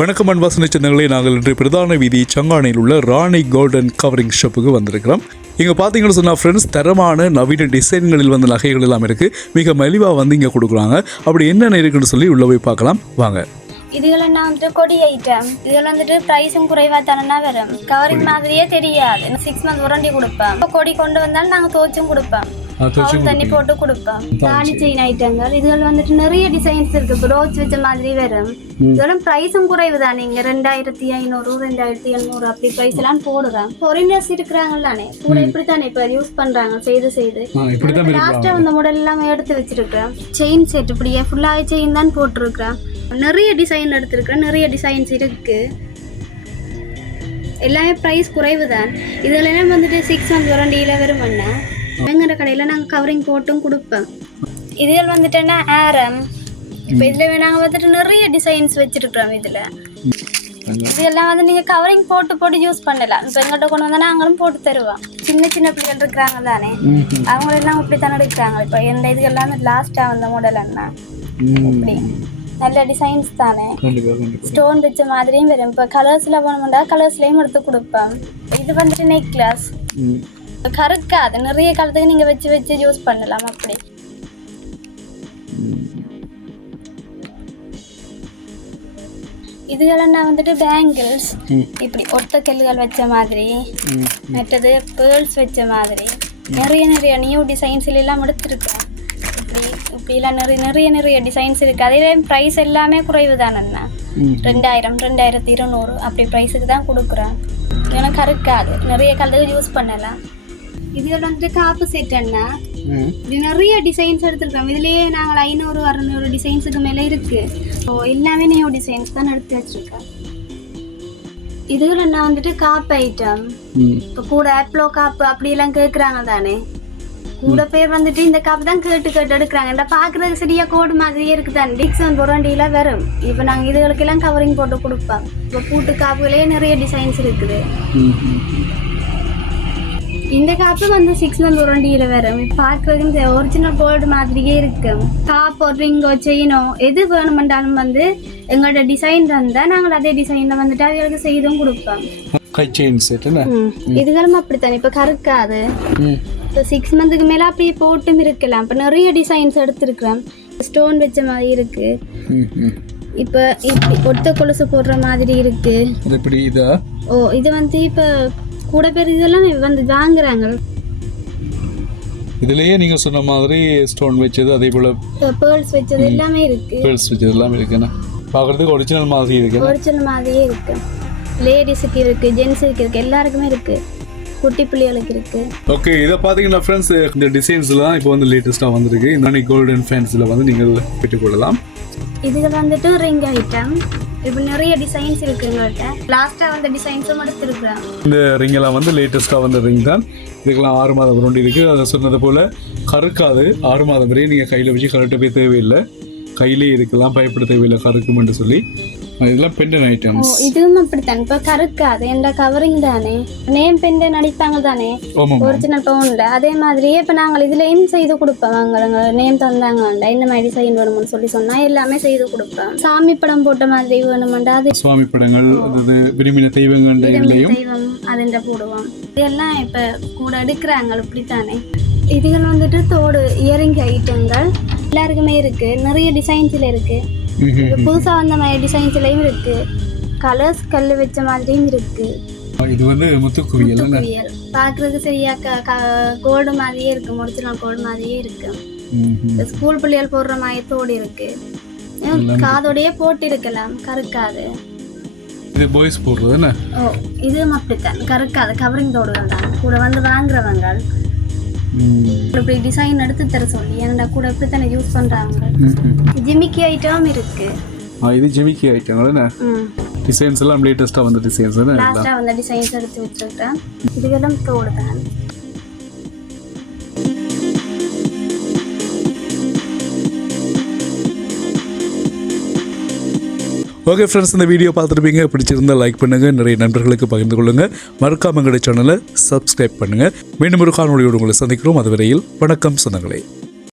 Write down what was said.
வணக்கம் அன்பாசனை சின்னங்களே நாங்கள் இன்று பிரதான வீதி சங்கானையில் உள்ள ராணி கோல்டன் கவரிங் ஷாப்புக்கு வந்திருக்கிறோம். இங்கே பார்த்தீங்கன்னு சொன்னால் ஃப்ரெண்ட்ஸ் தரமான நவீன டிசைன்களில் வந்து நகைகள் எல்லாம் இருக்குது மிக மலிவாக வந்து இங்கே கொடுக்குறாங்க. அப்படி என்னென்ன இருக்குன்னு சொல்லி உள்ளே போய் பார்க்கலாம். வாங்க. இதுகளெல்லாம் வந்துட்டு கொடி ஐட்டம் இதுகள் வந்துட்டு ப்ரைஸும் குறைவாக தானே வரும். கவரிங் மாதிரியே தெரியாது. சிக்ஸ் மந்த் உரண்டி கொடுப்பேன். கொடி கொண்டு வந்தாலும் நாங்கள் தோச்சும் கொடுப்பேன். தண்ணி போட்டு கொடுப்போம் தாலி செயின் ஐட்டங்கள் இதுகள் வந்துட்டு நிறைய டிசைன்ஸ் இருக்கு ப்ரோச் வச்ச மாதிரி வரும் இதெல்லாம் ப்ரைஸும் குறைவு தான் இங்க ரெண்டாயிரத்தி ஐநூறு ரெண்டாயிரத்தி எழுநூறு அப்படி ப்ரைஸ் எல்லாம் போடுறோம் ஃபாரினர்ஸ் இருக்கிறாங்கல்லானே கூட இப்படி தானே இப்போ யூஸ் பண்றாங்க செய்து செய்து தான் லாஸ்ட்டாக அந்த மாடல் எல்லாமே எடுத்து வச்சிருக்கிறேன் செயின் செட் இப்படியே ஃபுல்லாக செயின் தான் போட்டிருக்கிறேன் நிறைய டிசைன் எடுத்திருக்கிறேன் நிறைய டிசைன்ஸ் இருக்கு எல்லாமே ப்ரைஸ் குறைவு தான் இதில் எல்லாம் வந்துட்டு சிக்ஸ் மந்த் வாரண்டியில் வரும் பண்ணேன் எங்கிற கடையில் நாங்கள் கவரிங் போட்டும் கொடுப்போம். இதுகள் வந்துட்டுன்னா ஆரம் இப்போ இதில் நாங்கள் வந்துட்டு நிறைய டிசைன்ஸ் வச்சிருக்கிறோம் இதில். இதெல்லாம் வந்து நீங்கள் கவரிங் போட்டு போட்டு யூஸ் பண்ணலாம். இப்போ எங்கிட்ட கொண்டு வந்தால் நாங்களும் போட்டு தருவோம். சின்ன சின்ன பிள்ளைகள் இருக்கிறாங்க தானே. அவங்களெல்லாம் இப்படி தானே எடுக்கிறாங்க. இப்போ எந்த இதுகெல்லாம் லாஸ்ட்டாக வந்த மாடல் என்ன நல்ல டிசைன்ஸ் தானே. ஸ்டோன் வச்ச மாதிரியும் வரும். இப்போ கலர்ஸில் வேணுமெண்டா கலர்ஸ்லேயும் எடுத்து கொடுப்பேன் இது வந்துட்டு நெக்லஸ் கருக்காது நிறைய காலத்துக்கு நீங்கள் வச்சு வச்சு யூஸ் பண்ணலாம் அப்படி. இதுகளெல்லாம் வந்துட்டு பேங்கிள்ஸ் இப்படி ஒத்த கல்லுகள் வச்ச மாதிரி மற்றது பேர்ல்ஸ் வச்ச மாதிரி. நிறைய நிறைய நியூ டிசைன்ஸ்ல எல்லாம் எடுத்திருக்கேன். இப்படி இப்படிலாம் நிறைய நிறைய நிறைய டிசைன்ஸ் இருக்கு. அதே ப்ரைஸ் எல்லாமே குறைவு தானே ரெண்டாயிரம் ரெண்டாயிரத்தி இருநூறு அப்படி ப்ரைஸுக்கு தான் கொடுக்குறேன். ஏன்னா கருக்காது நிறைய கலருக்கு யூஸ் பண்ணலாம். இதுகள் வந்துட்டு காப்பு செட் அண்ணா இது நிறைய டிசைன்ஸ் எடுத்திருக்கோம். இதுலயே நாங்கள் ஐநூறு அறுநூறு டிசைன்ஸுக்கு மேலே இருக்கு. ஸோ எல்லாமே நியூ டிசைன்ஸ் தான் எடுத்து வச்சிருக்கேன் இதுகள் என்ன வந்துட்டு காப்பு ஐட்டம் இப்போ கூட ஆப்ளோ காப்பு அப்படியெல்லாம் கேட்குறாங்க தானே? கூட பேர் வந்துட்டு இந்த காப்பு தான் கேட்டு கேட்டு எடுக்கிறாங்க. இந்த பார்க்குறதுக்கு சரியா கோடு மாதிரியே இருக்கு தான்? டிக்ஸன் பொராண்டியில வரும். இப்போ நாங்கள் இதுகளுக்கெல்லாம் கவரிங் போட்டு கொடுப்போம். இப்போ பூட்டு காப்புகளே நிறைய டிசைன்ஸ் இருக்குது. இந்த காப்பு வந்து சிக்ஸ் மந்த் உரண்டியில வரும். பார்க்கறதுக்கு ஒரிஜினல் கோல்டு மாதிரியே இருக்கு. காப்போ ரிங்கோ செயினோ எது வேணுமென்றாலும் வந்து எங்களோட டிசைன் தந்தா நாங்கள் அதே டிசைன்ல வந்துட்டு அவங்களுக்கு செய்தும் கொடுப்போம். கை செயின் செட் இதுகளும் அப்படித்தானே? இப்போ கருக்காது. இப்போ சிக்ஸ் மந்த்துக்கு மேலே அப்படியே போட்டும் இருக்கலாம். இப்போ நிறைய டிசைன்ஸ் எடுத்திருக்கிறேன் ஸ்டோன் வச்ச மாதிரி இருக்கு. இப்போ இப்படி ஒத்த கொலுசு போடுற மாதிரி இருக்கு. இதா? ஓ இது வந்து இப்போ கூட பேர் இதெல்லாம் வந்து வாங்குறாங்க. இதுலயே நீங்க சொன்ன மாதிரி ஸ்டோன் வச்சது அதே போல பேர்ல்ஸ் வச்சது எல்லாமே இருக்கு. பேர்ஸ் வச்சது எல்லாம் இருக்குண்ணா பார்க்கறதுக்கு ஒரிஜினல் மாதிரி இருக்கு. ஒரிஜினல் மாதிரியே இருக்கு. லேடிஸுக்கு இருக்கு ஜென்ஸுக்கு இருக்கு எல்லாருக்குமே இருக்கு. குட்டி பிள்ளைகளுக்கு இருக்கு. ஓகே இதை பார்த்தீங்கன்னா ஃப்ரெண்ட்ஸ் இந்த டிசைன்ஸ்லாம் இப்போ வந்து லேட்டஸ்ட்டாக வந்திருக்கு. இந்த கோல்டன் ஃபேன்ஸில் வந்து நீங்கள் பெற்றுக்கொள்ளலாம். இதுகள் வந்துட்டு ரிங் ஐட்டம் இப்போ நிறைய டிசைன்ஸ் இருக்கு எங்கள்கிட்ட லாஸ்ட்டாக வந்த டிசைன்ஸும் எடுத்துருக்குறேன். இந்த ரிங் எல்லாம் வந்து லேட்டஸ்ட்டாக வந்த ரிங் தான். இதுக்கெல்லாம் ஆறு மாதம் வரண்டி இருக்குது அதை சொன்னது போல் கருக்காது ஆறு மாதம் வரையும் நீங்கள் கையில் வச்சு கரெக்டாக தேவையில்லை. கையிலே இருக்கலாம் பயப்பட தேவையில்லை கருக்குமென்று சொல்லி. இதெல்லாம் பெண்டன் ஐட்டம்ஸ் இதுவும் அப்படித்தான்? இப்போ கருக்காது என்ற கவரிங் தானே? நேம் பெண்டு நடிப்பாங்க தானே? ஒரிஜினல் பவுன்ல அதே மாதிரியே இப்போ நாங்கள் இதுலேயும் செய்து கொடுப்போம்? அவங்க நேம் தந்தாங்கண்டா இந்த மாதிரி டிசைன் வேணும்னு சொல்லி சொன்னால் எல்லாமே செய்து கொடுப்போம். சாமி படம் போட்ட மாதிரி வேணுமெண்டா? அது சுவாமி படங்கள் அதாவது விரும்பின தெய்வங்கள் தெய்வம் அதுன்ற போடுவோம். இதெல்லாம் இப்போ கூட எடுக்கிறாங்க இப்படித்தானே இதுகள் வந்துட்டு தோடு இயரிங் ஐட்டங்கள் எல்லாருக்குமே இருக்கு. நிறைய டிசைன்ஸ்ல இருக்கு. இப்ப புதுசா வந்த மாதிரி டிசைன்ஸ்லயும் இருக்கு. கலர்ஸ் கல் வச்ச மாதிரியும் இருக்கு. இது வந்து முத்துக்குவியல் பார்க்கறதுக்கு சரியா கோல்டு மாதிரியே இருக்கு. ஒரிஜினல் கோல்டு மாதிரியே இருக்கு. ஸ்கூல் பிள்ளைகள் போடுற மாதிரி தோடு இருக்கு. காதோடயே போட்டு இருக்கலாம். கருக்காது. இது பாய்ஸ் போடுறது என்ன? ஓ இதுவும் அப்படித்தான் கருக்காது. கவரிங் தோடுகள் தான். கூட வந்து வாங்குறவங்க. இப்படி டிசைன் எடுத்து தர சொல்லி என்னடா கூட இப்படி தானே யூஸ் பண்றாங்க? ம்ஹும். ஜிமிக்கி ஐட்டம் இருக்கு. இது ஜெமிக்கி ஐட்டங்கள் என்ன டிசைன்ஸ் எல்லாம் லேட்டஸ்ட்டாக வந்த டிசைன்ஸ் என்ன எல்லாம் லாஸ்டா வந்த டிசைன்ஸ் எடுத்து வச்சிருக்கேன். இதுக்கெல்லாம் தோடு தான். ஓகே ஃப்ரெண்ட்ஸ் இந்த வீடியோ பார்த்துருப்பீங்க. பிடிச்சிருந்தா லைக் பண்ணுங்கள் நிறைய நண்பர்களுக்கு பகிர்ந்து கொள்ளுங்கள் மறக்காம எங்களுடைய சேனலை சப்ஸ்கிரைப் பண்ணுங்கள் மீண்டும் ஒரு காணொலியோடு உங்களை சந்திக்கிறோம். அதுவரையில் வணக்கம் சொந்தங்களே.